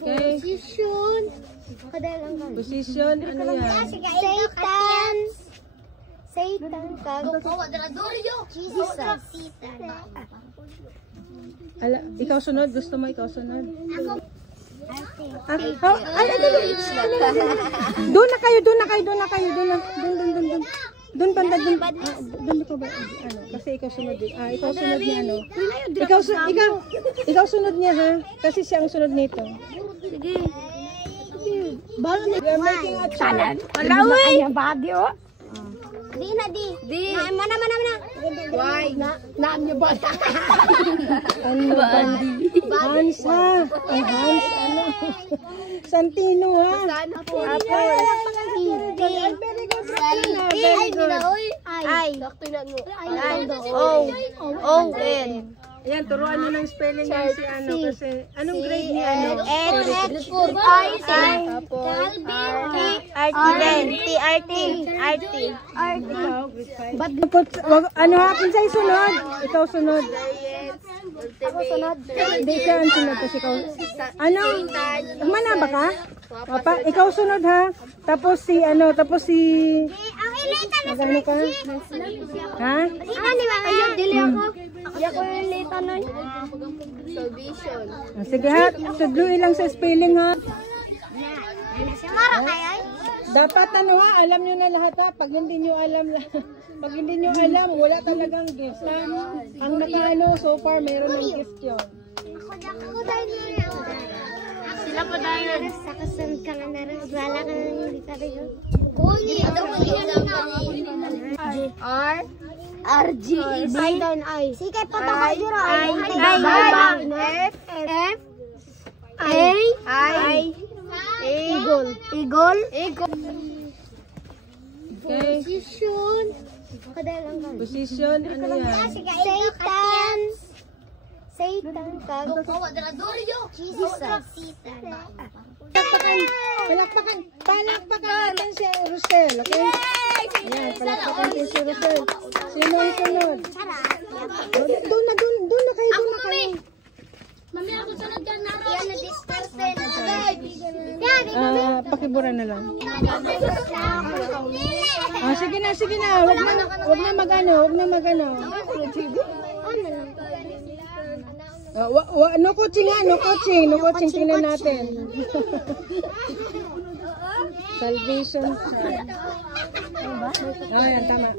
Okay. Position. Position, ano yan? Satan. Satan. Jesus. Ikaw sunod? Gusto mo ikaw sunod? Doon na kayo. Doon banda. Doon ko ba? Ano? Kasi ikaw sunod din. Ikaw sunod niya, ano? Ikaw sunod niya, ha? Kasi siya ang sunod nito. Sige. Balo na. We are making a challenge. Malawin. Di. Mana. Why? Naan niyo ba? Ano ba? Hans, ha? Ang Hans, ano? Santino, ha? Apple. Very good. O-N. Ayan, turuan nyo ng spelling yan si ano. Kasi, anong grade ni ano? Ano hapon sa'yo sunod? Ikaw sunod. Ako sunod. Hindi siya ang sunod kasi ikaw. Ano? Manaba ka? Papa, ikaw sunod, ha? Tapos si ano, magano ka? Ha? Ayun, dili ako. Ako yung lita nun. Salvation. Sige, ha? Tudloy lang sa spelling, ha? Dapat ano, ha? Alam nyo na lahat, ha? Pag hindi nyo alam, wala talagang gift, ha? Ang nakaano, so far, meron ng gift yun. Sila po tayo. Sakasan ka na narin. Wala ka na hindi tayo. R-G-E-D. Sige, pataka dito. Eagle. Okay. Position, ano yan? Satan. Jesus. Palakpakan natin si Rosel, okay? Ayan, palakpakan natin si Rosel. Sino ang sunod? Doon na kayo. Mami, ako sunod yan na. Yan na discarte. Pakibura na lang. Sige na. Wag na magano. No coaching. Tingnan natin. Salvation. Ayan, tama.